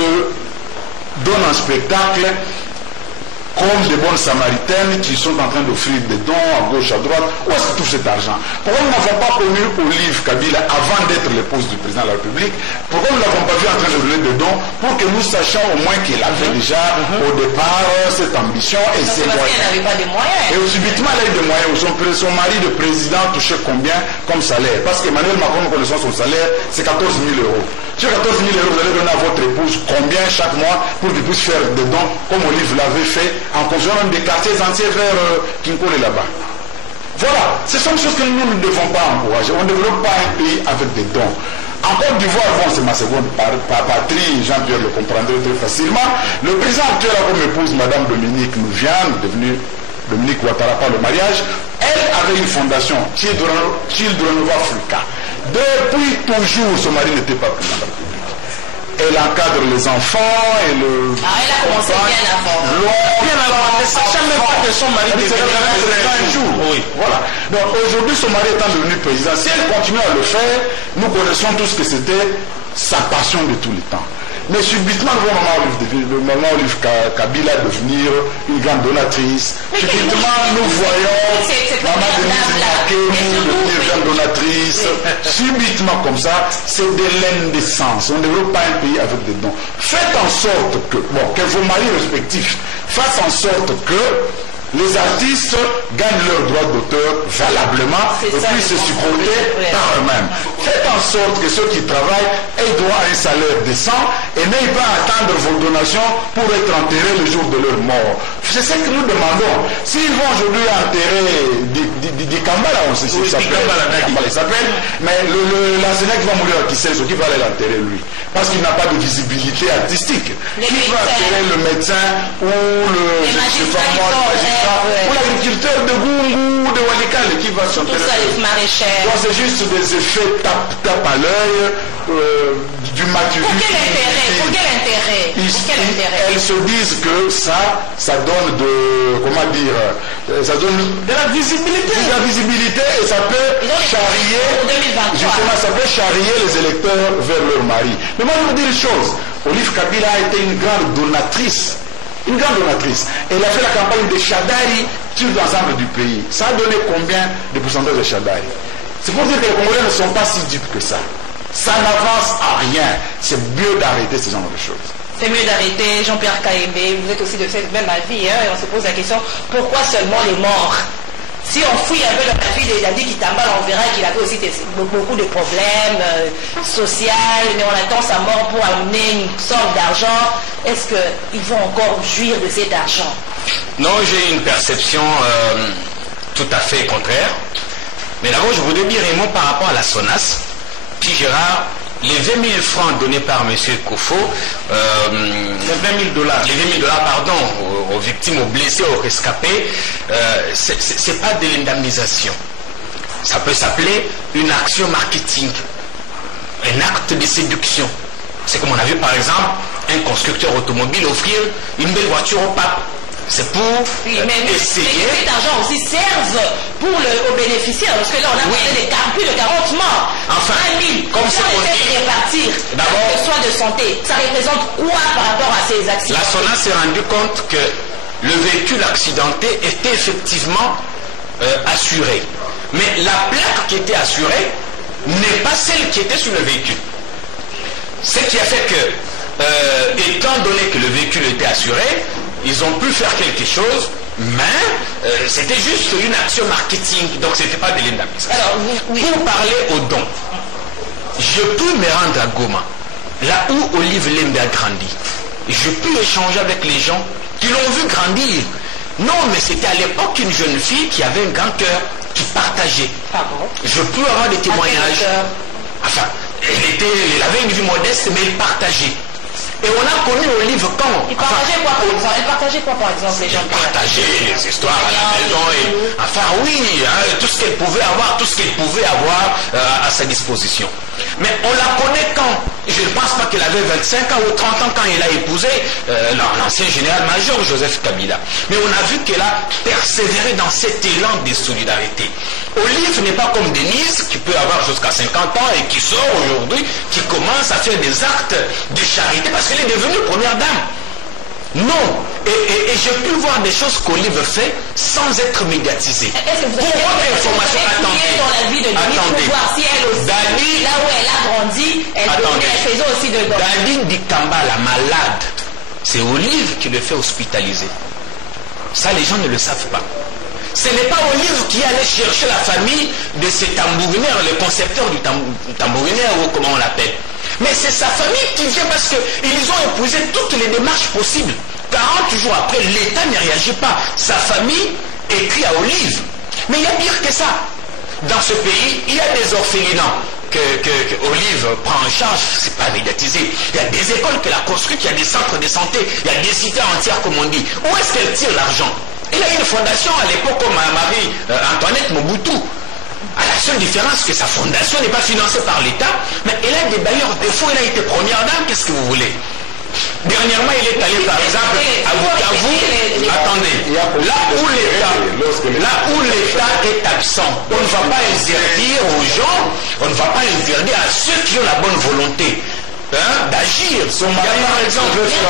donnent un spectacle comme des bonnes samaritaines qui sont en train d'offrir des dons à gauche, à droite. Où est-ce qu'ils trouvent cet argent? Pourquoi nous n'avons pas connu Olive Kabila avant d'être l'épouse du président de la République? Pourquoi nous ne l'avons pas vu en train de donner des dons pour que nous sachions au moins qu'il avait déjà au départ cette ambition et ses moyens? Parce qu'elle n'avait pas de moyens. Et subitement, elle a eu des moyens. Son mari de président touchait combien comme salaire? Parce qu'Emmanuel Macron, nous connaissons son salaire, c'est 14 000 euros. Sur 14 000 euros, vous allez donner à votre épouse combien chaque mois pour qu'il puisse faire des dons comme Olive l'avait fait en construisant même des quartiers entiers vers Kinkole là-bas. Voilà, ce sont des choses que nous ne devons pas encourager. On ne développe pas un pays avec des dons. En Côte d'Ivoire, bon, c'est ma seconde patrie, Jean-Pierre le comprendrait très facilement. Le président actuel a comme épouse Madame Dominique Nouviane, devenue Dominique Ouattara par le mariage. Elle avait une fondation, Children of Africa. Depuis toujours, son mari n'était pas président de la République. Elle encadre les enfants et le... Ah, elle a commencé bien avant. Bien avant, sachant même pas que son mari était un jour. Oui, voilà. Donc aujourd'hui, son mari étant devenu président, si elle continue à le faire, nous connaissons tous que c'était sa passion de tous les temps. Mais subitement, le moment Olive Kabila devenir une grande donatrice. Subitement, nous voyons Maman Denise Makémou devenir une grande donatrice. Subitement comme ça, c'est de l'indécence. On ne développe pas un pays avec des dons. Faites en sorte que vos maris respectifs fassent en sorte que les artistes gagnent leurs droits d'auteur valablement et puissent se supporter par eux-mêmes. Faites en sorte que ceux qui travaillent aient droit à un salaire décent et n'aient pas à attendre vos donations pour être enterrés le jour de leur mort. C'est ce que nous demandons. S'ils vont aujourd'hui enterrer Dikambala, on sait ce qu'il s'appelle, mais l'enseignant qui va mourir à Kisenso, qui va aller l'enterrer lui? Parce qu'il n'a pas de visibilité artistique. Qui va enterrer le médecin ou le ou l'agriculteur de Gungu, de Walikale qui va chanter. Tout ça, les maraîchers. Donc c'est juste des effets tape à l'œil, du maturisme. Pour quel intérêt? Elles se disent que ça donne ça donne de la visibilité. De la visibilité et ça peut charrier, justement, ça peut charrier les électeurs vers leur mari. Mais moi je vous dis une chose, Olive Kabila a été une grande donatrice. Une grande donatrice. Elle a fait la campagne de Chadari sur l'ensemble du pays. Ça a donné combien de pourcentage de Chadari? C'est pour dire que les Congolais ne sont pas si dupes que ça. Ça n'avance à rien. C'est mieux d'arrêter ce genre de choses. C'est mieux d'arrêter. Jean-Pierre Kaembe, vous êtes aussi de ce même avis, hein, et on se pose la question, pourquoi seulement les morts? Si on fouille un peu dans la vie de Daddy Kitambala, on verra qu'il avait aussi beaucoup de problèmes sociaux, mais on attend sa mort pour amener une somme d'argent. Est-ce qu'ils vont encore jouir de cet argent? Non, j'ai une perception tout à fait contraire. Mais d'abord, je voudrais dire un mot par rapport à la SONAS. Puis Gérard, les 20 000 francs donnés par M. Kofo, les 20 000 $. Les 20 000 $, pardon, aux victimes, aux blessés, aux rescapés, c'est pas de l'indemnisation. Ça peut s'appeler une action marketing, un acte de séduction. C'est comme on a vu par exemple un constructeur automobile offrir une belle voiture au pape. C'est pour essayer. Mais cet argent aussi serve pour aux bénéficiaires, parce que là on a plus de 40 morts. Enfin, 20 000, comme ça on dit, répartir d'abord les soins de santé, ça représente quoi par rapport à ces accidents? La SONAS s'est rendu compte que le véhicule accidenté était effectivement assuré. Mais la plaque qui était assurée n'est pas celle qui était sur le véhicule. Ce qui a fait que, étant donné que le véhicule était assuré, ils ont pu faire quelque chose, mais c'était juste une action marketing, donc ce n'était pas de l'indemnisation. Alors, pour parler aux dons, je peux me rendre à Goma, là où Olive Lembe a grandi. Je peux échanger avec les gens qui l'ont vu grandir. Non, mais c'était à l'époque une jeune fille qui avait un grand cœur, qui partageait. Je peux avoir des témoignages. Enfin, elle avait une vie modeste, mais elle partageait. Et on a connu Olive quand il partageait quoi par exemple? Elle partageait quoi par exemple, les gens? Partageait les histoires à la maison. Et, enfin oui, hein, tout ce qu'elle pouvait avoir, à sa disposition. Mais on la connaît quand? Je ne pense pas qu'elle avait 25 ans ou 30 ans quand elle a épousé l'ancien général-major Joseph Kabila. Mais on a vu qu'elle a persévéré dans cet élan de solidarité. Olive n'est pas comme Denise qui peut avoir jusqu'à 50 ans et qui sort aujourd'hui, qui commence à faire des actes de charité parce qu'elle est devenue première dame. Non. Et je peux voir des choses qu'Olive fait sans être médiatisée. Est-ce que vous avez information, dans la vie de Denise pour voir si elle aussi, Dani, là où elle a grandi, elle faisait aussi de dons? Dani Dikamba, la malade, c'est Olive qui le fait hospitaliser. Ça, les gens ne le savent pas. Ce n'est pas Olive qui allait chercher la famille de ces tambourinaires, le concepteur du tambourinaire ou comment on l'appelle. Mais c'est sa famille qui vient parce qu'ils ont épousé toutes les démarches possibles. 40 jours après, l'État ne réagit pas. Sa famille écrit à Olive. Mais il y a pire que ça. Dans ce pays, il y a des orphelinats que Olive prend en charge, c'est pas médiatisé. Il y a des écoles qu'elle a construites, il y a des centres de santé, il y a des cités entières comme on dit. Où est-ce qu'elle tire l'argent? Il a une fondation à l'époque comme Marie-Antoinette Mobutu. À la seule différence que sa fondation n'est pas financée par l'État, mais elle a des bailleurs de fonds, elle a été première dame, qu'est-ce que vous voulez? Dernièrement, il est allé par exemple à Bukavu. Attendez, là où l'État est absent, on ne va pas interdire aux gens, on ne va pas interdire à ceux qui ont la bonne volonté d'agir. Son mari, par exemple, veut faire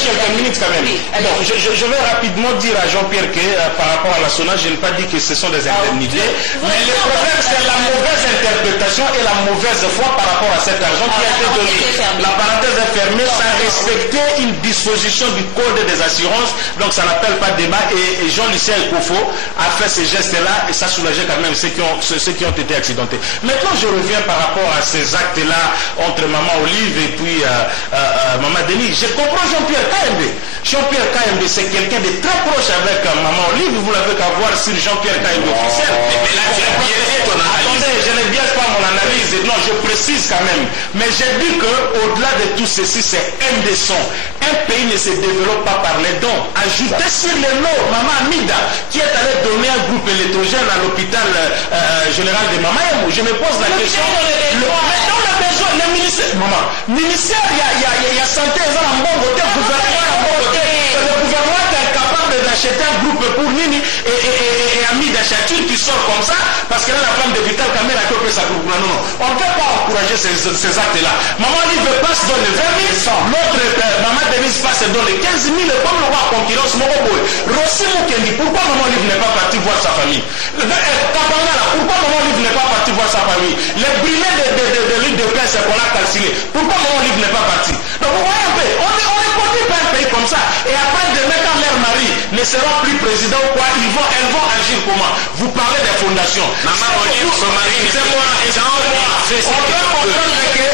quelques minutes quand même. Bon, je vais rapidement dire à Jean-Pierre que par rapport à la SONAS, je n'ai pas dit que ce sont des indemnités, mais le problème c'est la mauvaise interprétation et la mauvaise foi par rapport à cet argent qui a été donné. La parenthèse est fermée sans respecter une disposition du code des assurances, donc ça n'appelle pas débat et Jean-Michel Kofo a fait ces gestes-là et ça soulageait quand même ceux qui ont été accidentés. Maintenant je reviens par rapport à ces actes-là entre Maman Olive et puis Maman Denis. Je comprends Jean-Pierre Kayembe. Jean-Pierre Kayembe, c'est quelqu'un de très proche avec Maman Olive. Vous l'avez qu'à voir sur Jean-Pierre Kayembe officiel. Mais là, tu as biaisé ton analyse. Attendez, je ne biaise pas mon analyse. Non, je précise quand même. Mais j'ai dit qu'au-delà de tout ceci, c'est un des sons. Un pays ne se développe pas par les dons. Ajoutez sur les lots Maman Amida, qui est allée donner un groupe électrogène à l'hôpital général de Mama Yemou. Je me pose la question. Le ministère, maman, ministère, il y a santé, ils ont un bon côté, le gouvernement est incapable d'acheter un groupe pour Nini et Ami d'Achature qui sort comme ça, parce que là, la femme de Vital Kamera qui fait sa groupe. Non, on ne peut pas encourager ces actes-là. Maman Olive passe dans les 20 000, l'autre, Maman Denise passe dans les 15 000, comme le roi concurrence, Moroboy. Rossi Mukendi, pourquoi Maman Olive n'est pas parti voir sa famille? Kabangala, pourquoi Maman Olive n'est pas parti voir sa famille? Les brimés de l'île de presse qu'on a calculé, pourquoi Maman Olive n'est pas parti? Donc vous voyez un peu, on est conduit par un pays comme ça, et après de mettre en l'air mari ne sera plus président ou quoi, elles vont agir comment? Vous parlez des fondations. Maman Olive, son mari, on doit comprendre que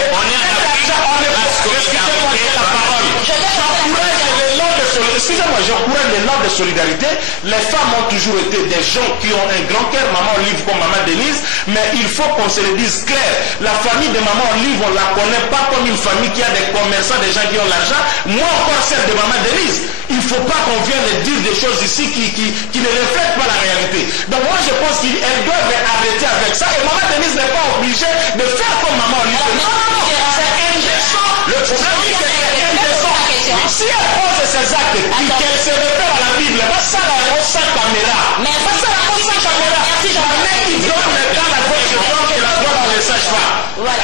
excusez-moi, j'encourage l'élan de solidarité. Les femmes ont toujours été des gens qui ont un grand cœur, maman Olive comme maman Denise, mais il faut qu'on se le dise clair. La famille de maman Olive, on ne la connaît pas comme une famille qui a des commerçants, des gens qui ont l'argent. Moi encore celle de maman Denise. Il ne faut pas qu'on vienne dire des choses ici qui ne reflètent pas la réalité. Donc moi je pense qu'elles doivent arrêter avec ça. Et maman Denise n'est pas obligée de faire comme maman Olive. Non, c'est indécent. Le problème c'est que c'est indécent. Si elle pose ses actes, qu'elle se réfère à la Bible, pas ça la rosa caméra. Mais pas ça la rosa caméra. La mère qui donne dans la gauche et la droite ne le sache pas. Voilà.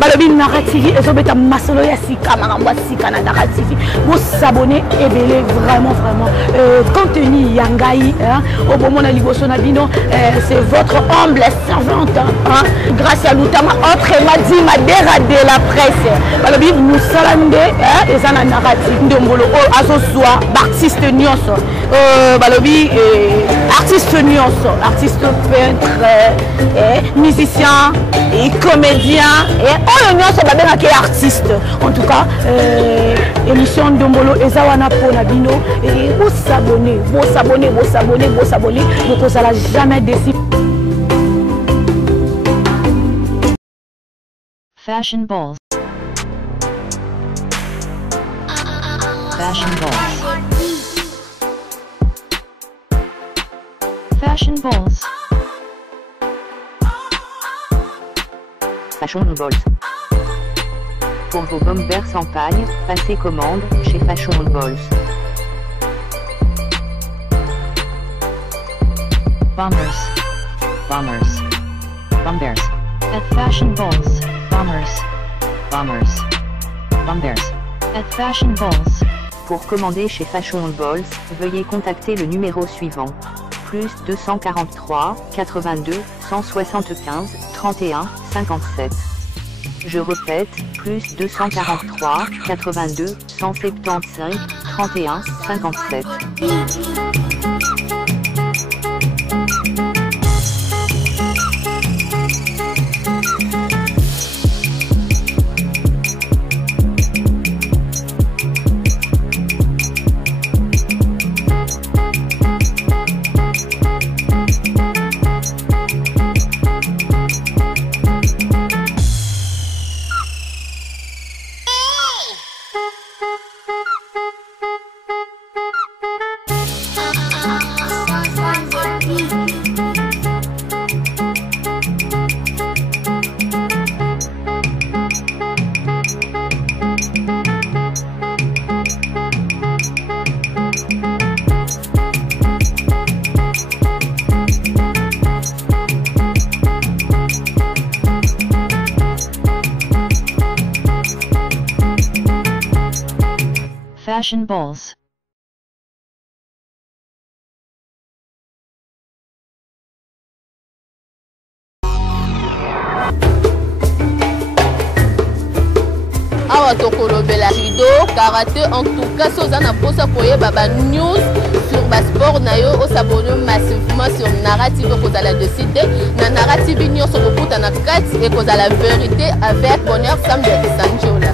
balobi Nara TV ezobeta masolo ya sika makambo sika na Nara TV vous s'abonner et belé vraiment contenu yangai au moment na liboso na bino c'est votre humble servante grâce à l'utama autrement dit madera de la presse balobi nous salande ezana Nara TV ndombolo azo soa artiste nyonso balobi artiste nyonso artiste peintre musicien et comédien et on nyonso babengaki artiste en tout cas émission ndombolo ezawana pona bino et vous s'abonner vous kozala jamais déçu. Fashion balls. Fashion balls. Fashion balls. Pour vos bombers sans pagne, passez commande chez Fashion Balls. Bombers. At Fashion Balls. Bombers. At Fashion Balls. Pour commander chez Fashion Balls, veuillez contacter le numéro suivant. Plus 243 82 175 31 57. Je répète, plus 243 82 175 31 57. Fashion balls. Awa tokolobela judo, karaté, en tout cas sozana posa koye baba news sur sport na yo osabonne massivement sur Nara TV kozala de cité na Nara TV nyonso kokuta na kati et kozala vérité avec bonheur Sam de Sanjola.